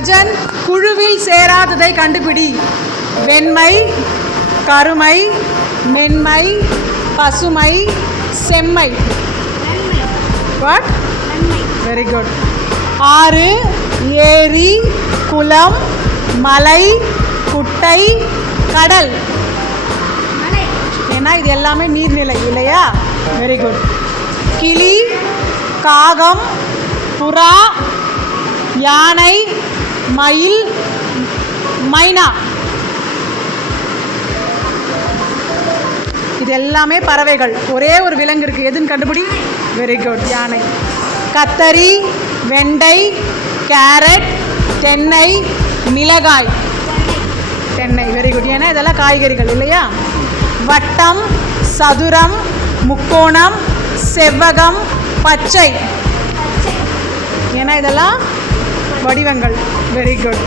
கஜன் குழுவில் சேராததை கண்டுபிடி. வெண்மை, கருமை, மென்மை, பசுமை, செம்மை. வாட்? Very good. ஆறு, ஏரி, குளம், மலை, குட்டை, கடல். ஏன்னா இது எல்லாமே நீர்நிலை இல்லையா? Very good. கிளி, காகம், புறா, யானை, மயில், மைனா. இது எல்லாமே பறவைகள். ஒரே ஒரு விலங்கு இருக்குது, எதுன்னு கண்டுபிடி. வெரி குட், யானை. கத்தரி, வெண்டை, கேரட், தென்னை, மிளகாய். தென்னை, வெரி குட். ஏன்னா இதெல்லாம் காய்கறிகள் இல்லையா? வட்டம், சதுரம், முக்கோணம், செவ்வகம், பச்சை. ஏன்னா இதெல்லாம் வடிவங்கள். Very good.